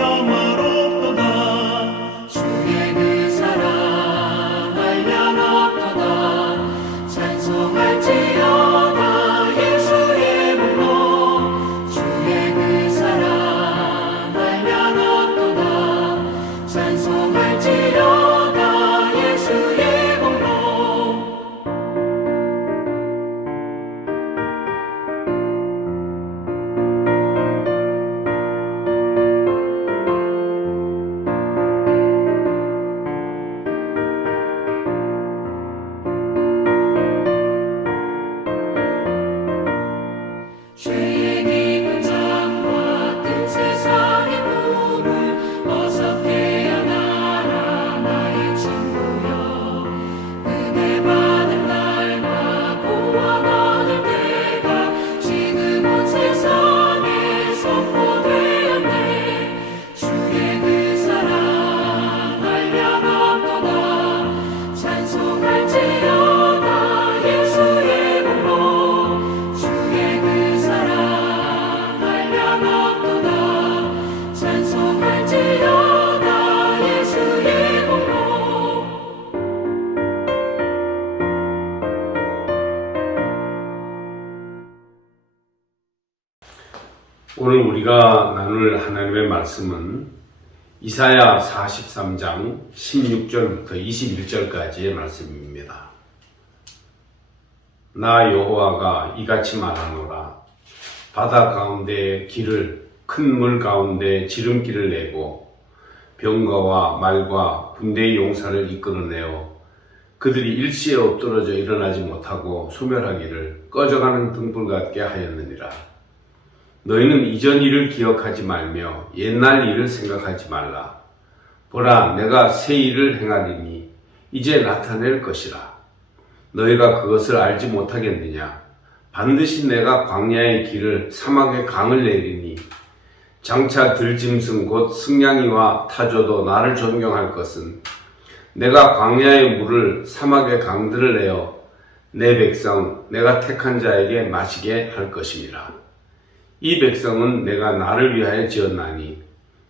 영화롭도다. 주의 그 사랑 한량없도다. 찬송할지어다 예수의 복로. 주의 그 사랑 한량없도다. 찬송할지어다 예수의 복로. 죄의 깊은 잠과 뜬 세상의 꿈을 어서 깨어나라 나의 친구여. 은혜 받을 날과 구원 얻을 때가 지금 온 세상에 선포되었네. 주의 그 사랑 한량없도다. 찬송할지어다 예수의 복로. 주의 그 사랑 한량없도다. 찬송할지어다 예수의 복로. 오늘 우리가 나눌 하나님의 말씀은 이사야 43장 16절부터 21절까지의 말씀입니다. 나 여호와가 이같이 말하노라. 바다 가운데 길을 큰 물 가운데 지름길을 내고 병거와 말과 군대의 용사를 이끌어내어 그들이 일시에 엎드러져 일어나지 못하고 소멸하기를 꺼져가는 등불 같게 하였느니라. 너희는 이전 일을 기억하지 말며 옛날 일을 생각하지 말라. 보라, 내가 새 일을 행하리니 이제 나타낼 것이라. 너희가 그것을 알지 못하겠느냐? 반드시 내가 광야의 길을 사막의 강을 내리니 장차 들짐승 곧 승냥이와 타조도 나를 존경할 것은 내가 광야의 물을 사막의 강들을 내어 내 백성 내가 택한 자에게 마시게 할 것임이라. 이 백성은 내가 나를 위하여 지었나니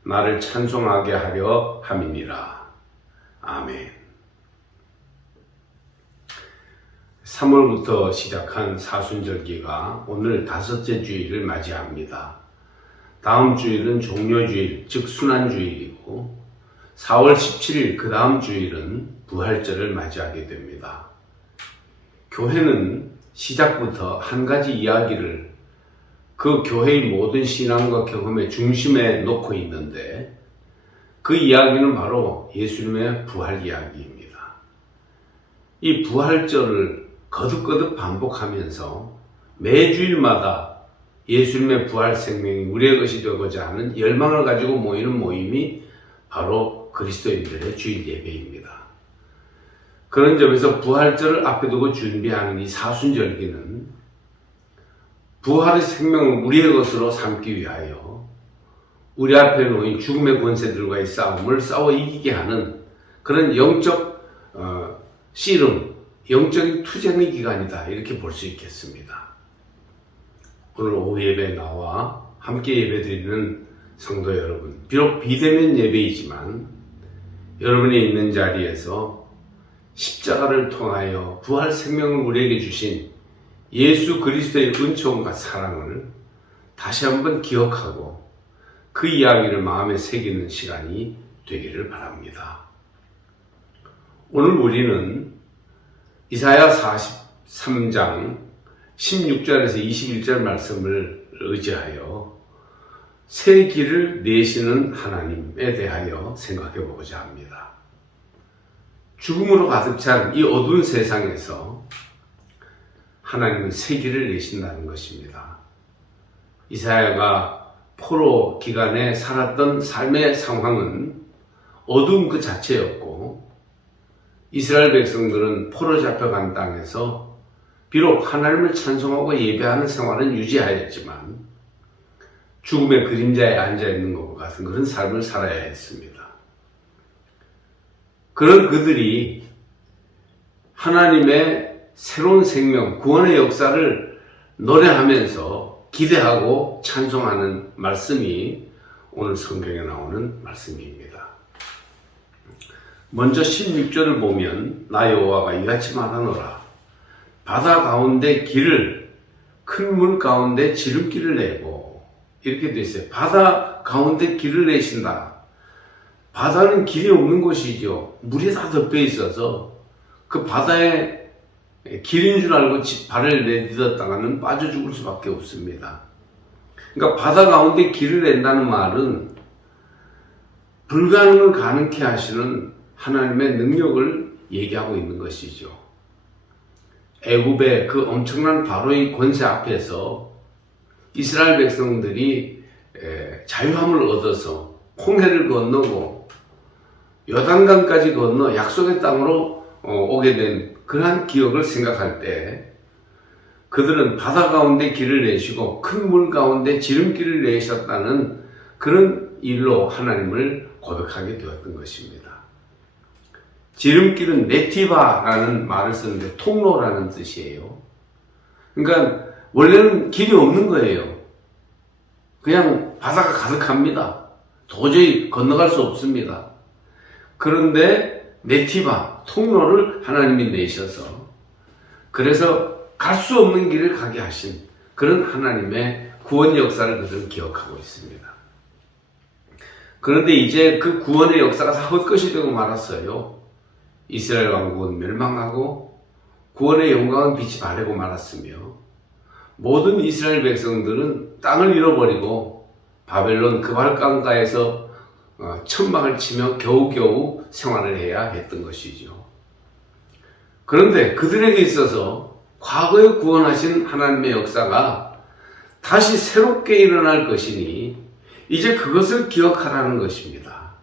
나를 찬송하게 하려 함이니라. 아멘. 3월부터 시작한 사순절기가 오늘 5째 주일을 맞이합니다. 다음 주일은 종료주일, 즉 순환주일이고 4월 17일 그 다음 주일은 부활절을 맞이하게 됩니다. 교회는 시작부터 한 가지 이야기를 그 교회의 모든 신앙과 경험의 중심에 놓고 있는데 그 이야기는 바로 예수님의 부활 이야기입니다. 이 부활절을 거듭거듭 반복하면서 매주일마다 예수님의 부활 생명이 우리의 것이 되고자 하는 열망을 가지고 모이는 모임이 바로 그리스도인들의 주일 예배입니다. 그런 점에서 부활절을 앞에 두고 준비하는 이 사순절기는 부활의 생명을 우리의 것으로 삼기 위하여 우리 앞에 놓인 죽음의 권세들과의 싸움을 싸워 이기게 하는 그런 영적 씨름, 영적인 투쟁의 기간이다, 이렇게 볼 수 있겠습니다. 오늘 오후 예배에 나와 함께 예배드리는 성도 여러분, 비록 비대면 예배이지만 여러분이 있는 자리에서 십자가를 통하여 부활 생명을 우리에게 주신 예수 그리스도의 은총과 사랑을 다시 한번 기억하고 그 이야기를 마음에 새기는 시간이 되기를 바랍니다. 오늘 우리는 이사야 43장 16절에서 21절 말씀을 의지하여 새 길을 내시는 하나님에 대하여 생각해 보고자 합니다. 죽음으로 가득 찬 이 어두운 세상에서 하나님은 새 길을 내신다는 것입니다. 이사야가 포로 기간에 살았던 삶의 상황은 어두운 그 자체였고 이스라엘 백성들은 포로 잡혀간 땅에서 비록 하나님을 찬송하고 예배하는 생활은 유지하였지만 죽음의 그림자에 앉아있는 것과 같은 그런 삶을 살아야 했습니다. 그런 그들이 하나님의 새로운 생명, 구원의 역사를 노래하면서 기대하고 찬송하는 말씀이 오늘 성경에 나오는 말씀입니다. 먼저 16절을 보면 나 여호와가 이같이 말하노라. 바다 가운데 길을 큰 물 가운데 지름길을 내고, 이렇게 돼 있어요. 바다 가운데 길을 내신다. 바다는 길이 없는 곳이죠. 물이 다 덮여 있어서 그 바다에 길인 줄 알고 발을 내딛었다가는 빠져 죽을 수밖에 없습니다. 그러니까 바다 가운데 길을 낸다는 말은 불가능을 가능케 하시는 하나님의 능력을 얘기하고 있는 것이죠. 애굽의 그 엄청난 바로의 권세 앞에서 이스라엘 백성들이 자유함을 얻어서 홍해를 건너고 요단강까지 건너 약속의 땅으로 오게 된 그러한 기억을 생각할 때 그들은 바다 가운데 길을 내시고 큰 물 가운데 지름길을 내셨다는 그런 일로 하나님을 고백하게 되었던 것입니다. 지름길은 네티바라는 말을 쓰는데 통로라는 뜻이에요. 그러니까 원래는 길이 없는 거예요. 그냥 바다가 가득합니다. 도저히 건너갈 수 없습니다. 그런데 네티바, 통로를 하나님이 내셔서 그래서 갈 수 없는 길을 가게 하신 그런 하나님의 구원 역사를 그들은 기억하고 있습니다. 그런데 이제 그 구원의 역사가 다 헛것이 되고 말았어요. 이스라엘 왕국은 멸망하고 구원의 영광은 빛이 바래고 말았으며 모든 이스라엘 백성들은 땅을 잃어버리고 바벨론 그발강가에서 천막을 치며 겨우겨우 생활을 해야 했던 것이죠. 그런데 그들에게 있어서 과거에 구원하신 하나님의 역사가 다시 새롭게 일어날 것이니 이제 그것을 기억하라는 것입니다.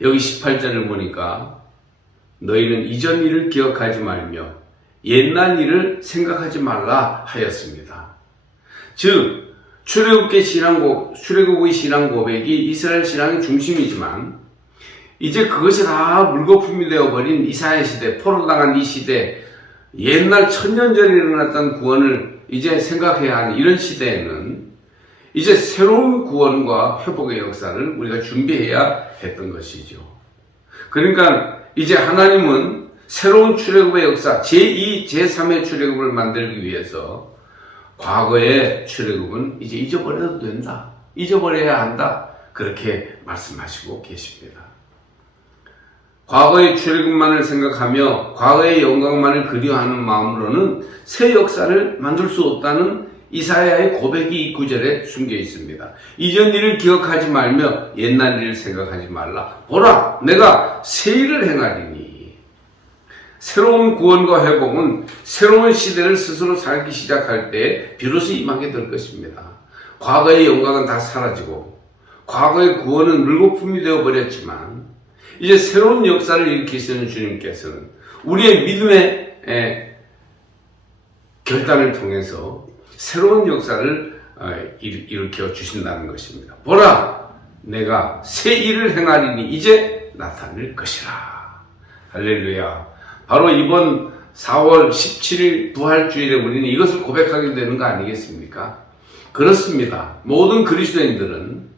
여기 18절을 보니까 너희는 이전 일을 기억하지 말며 옛날 일을 생각하지 말라 하였습니다. 즉 출애굽의 신앙 고백이 이스라엘 신앙의 중심이지만 이제 그것이 다 물거품이 되어버린 이사야 시대, 포로당한 이 시대, 옛날 천년 전에 일어났던 구원을 이제 생각해야 하는 이런 시대에는 이제 새로운 구원과 회복의 역사를 우리가 준비해야 했던 것이죠. 그러니까 이제 하나님은 새로운 출애굽의 역사, 제2, 제3의 출애굽을 만들기 위해서 과거의 출애굽은 이제 잊어버려도 된다. 잊어버려야 한다. 그렇게 말씀하시고 계십니다. 과거의 출애굽만을 생각하며 과거의 영광만을 그리워하는 마음으로는 새 역사를 만들 수 없다는 이사야의 고백이 이 구절에 숨겨 있습니다. 이전 일을 기억하지 말며 옛날 일을 생각하지 말라. 보라, 내가 새 일을 행하리니. 새로운 구원과 회복은 새로운 시대를 스스로 살기 시작할 때 비로소 임하게 될 것입니다. 과거의 영광은 다 사라지고 과거의 구원은 물거품이 되어버렸지만 이제 새로운 역사를 일으키시는 주님께서는 우리의 믿음의 결단을 통해서 새로운 역사를 일으켜 주신다는 것입니다. 보라, 내가 새 일을 행하리니 이제 나타낼 것이라. 할렐루야. 바로 이번 4월 17일 부활주일에 우리는 이것을 고백하게 되는 거 아니겠습니까? 그렇습니다. 모든 그리스도인들은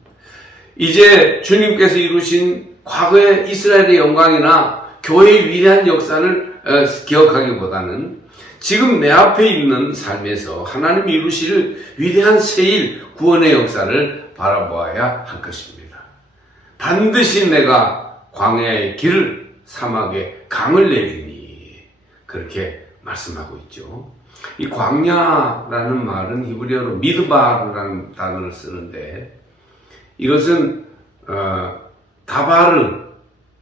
이제 주님께서 이루신 과거의 이스라엘의 영광이나 교회의 위대한 역사를 기억하기보다는 지금 내 앞에 있는 삶에서 하나님이 이루실 위대한 새일 구원의 역사를 바라보아야 할 것입니다. 반드시 내가 광야의 길을 사막에 강을 내리니 그렇게 말씀하고 있죠. 이 광야라는 말은 히브리어로 미드바르라는 단어를 쓰는데 이것은 다바르,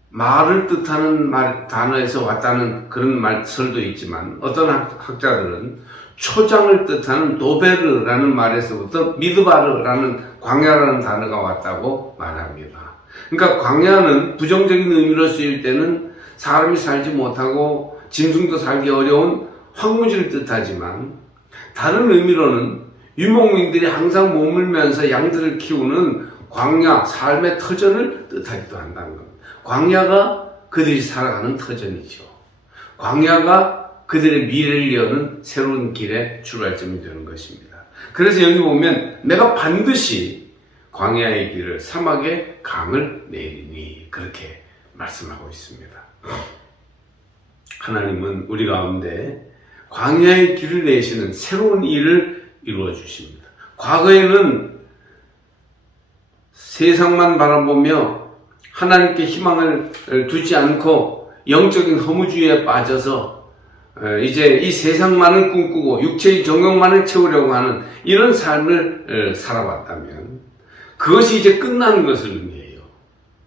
말을 뜻하는 단어에서 왔다는 그런 말설도 있지만 어떤 학자들은 초장을 뜻하는 도베르라는 말에서부터 미드바르라는 광야라는 단어가 왔다고 말합니다. 그러니까 광야는 부정적인 의미로 쓰일 때는 사람이 살지 못하고 짐승도 살기 어려운 황무지를 뜻하지만 다른 의미로는 유목민들이 항상 머물면서 양들을 키우는 광야, 삶의 터전을 뜻하기도 한다는 겁니다. 광야가 그들이 살아가는 터전이죠. 광야가 그들의 미래를 여는 새로운 길의 출발점이 되는 것입니다. 그래서 여기 보면 내가 반드시 광야의 길을 사막의 강을 내리니 그렇게 말씀하고 있습니다. 하나님은 우리 가운데 광야의 길을 내시는 새로운 일을 이루어 주십니다. 과거에는 세상만 바라보며 하나님께 희망을 두지 않고 영적인 허무주의에 빠져서 이제 이 세상만을 꿈꾸고 육체의 정욕만을 채우려고 하는 이런 삶을 살아왔다면 그것이 이제 끝나는 것을 의미해요.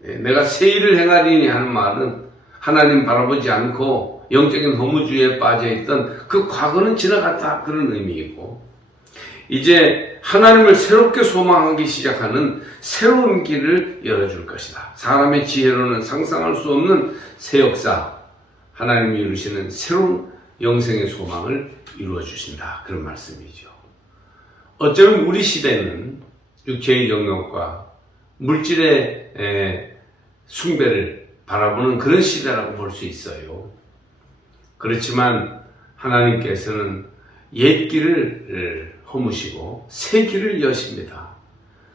내가 새 일을 행하리니 하는 말은 하나님 바라보지 않고 영적인 허무주의에 빠져있던 그 과거는 지나갔다 그런 의미이고 이제 하나님을 새롭게 소망하기 시작하는 새로운 길을 열어줄 것이다. 사람의 지혜로는 상상할 수 없는 새 역사, 하나님이 이루시는 새로운 영생의 소망을 이루어 주신다. 그런 말씀이죠. 어쩌면 우리 시대는 육체의 정욕과 물질의 숭배를 바라보는 그런 시대라고 볼 수 있어요. 그렇지만 하나님께서는 옛 길을 허무시고 새 길을 여십니다.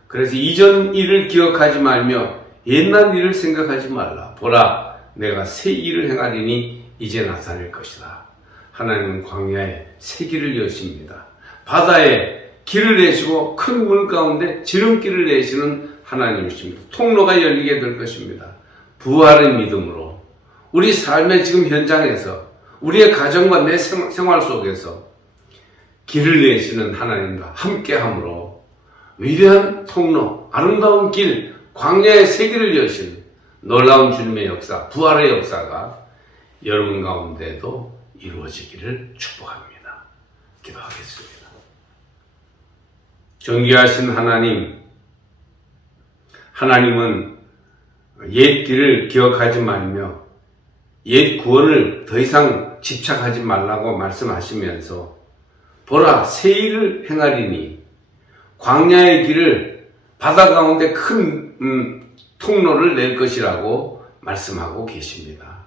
그래서 이전 일을 기억하지 말며 옛날 일을 생각하지 말라. 보라, 내가 새 일을 행하리니 이제 나타날 것이다. 하나님은 광야에 새 길을 여십니다. 바다에 길을 내시고 큰 물 가운데 지름길을 내시는 하나님이십니다. 통로가 열리게 될 것입니다. 부활의 믿음으로 우리 삶의 지금 현장에서 우리의 가정과 내 생활 속에서 길을 내시는 하나님과 함께함으로 위대한 통로, 아름다운 길, 광야의 새 길을 여신 놀라운 주님의 역사, 부활의 역사가 여러분 가운데도 이루어지기를 축복합니다. 기도하겠습니다. 존귀하신 하나님, 하나님은 옛 길을 기억하지 말며 옛 구원을 더 이상 집착하지 말라고 말씀하시면서 보라, 새 일을 행하리니 광야의 길을 바다 가운데 큰 통로를 낼 것이라고 말씀하고 계십니다.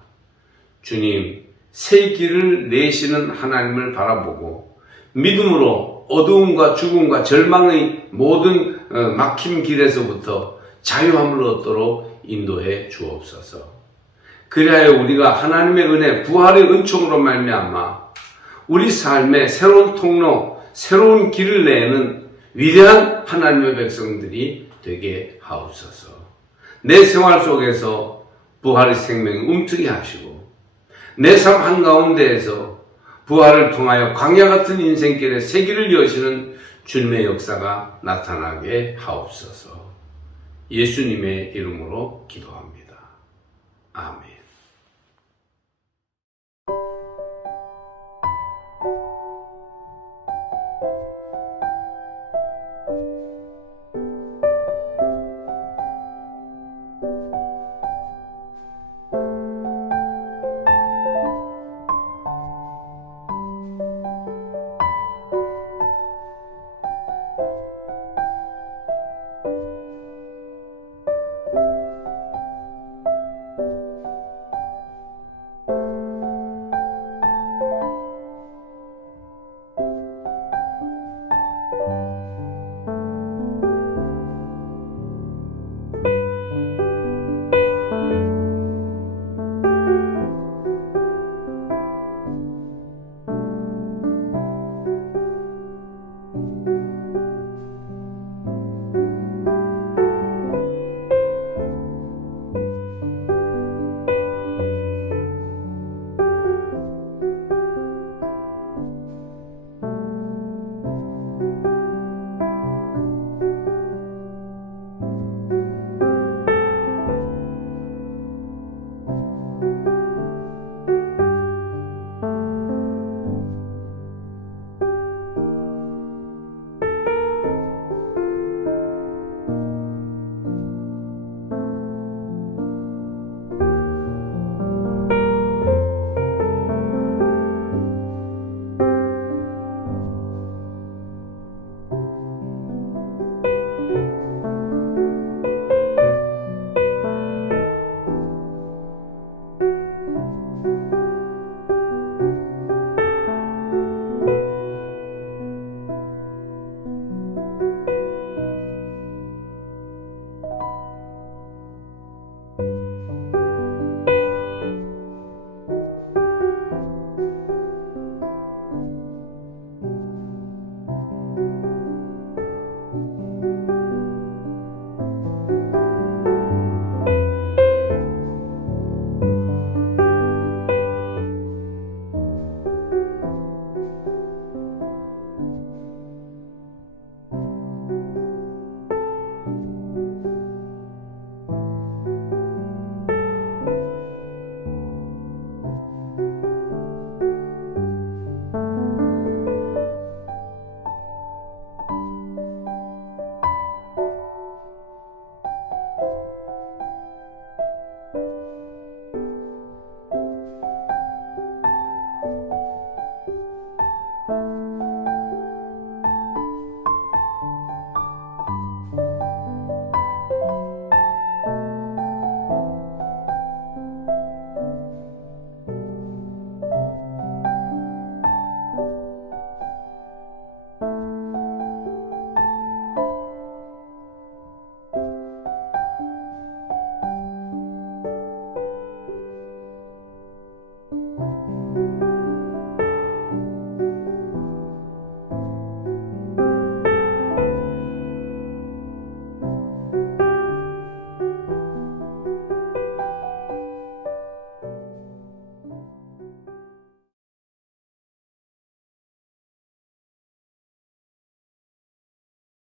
주님, 새 길을 내시는 하나님을 바라보고 믿음으로 어두움과 죽음과 절망의 모든 막힌 길에서부터 자유함을 얻도록 인도해 주옵소서. 그리하여 우리가 하나님의 은혜, 부활의 은총으로 말미암아 우리 삶에 새로운 통로, 새로운 길을 내는 위대한 하나님의 백성들이 되게 하옵소서. 내 생활 속에서 부활의 생명을 움트게 하시고 내 삶 한가운데에서 부활을 통하여 광야 같은 인생길에 새 길을 여시는 주님의 역사가 나타나게 하옵소서. 예수님의 이름으로 기도합니다. 아멘.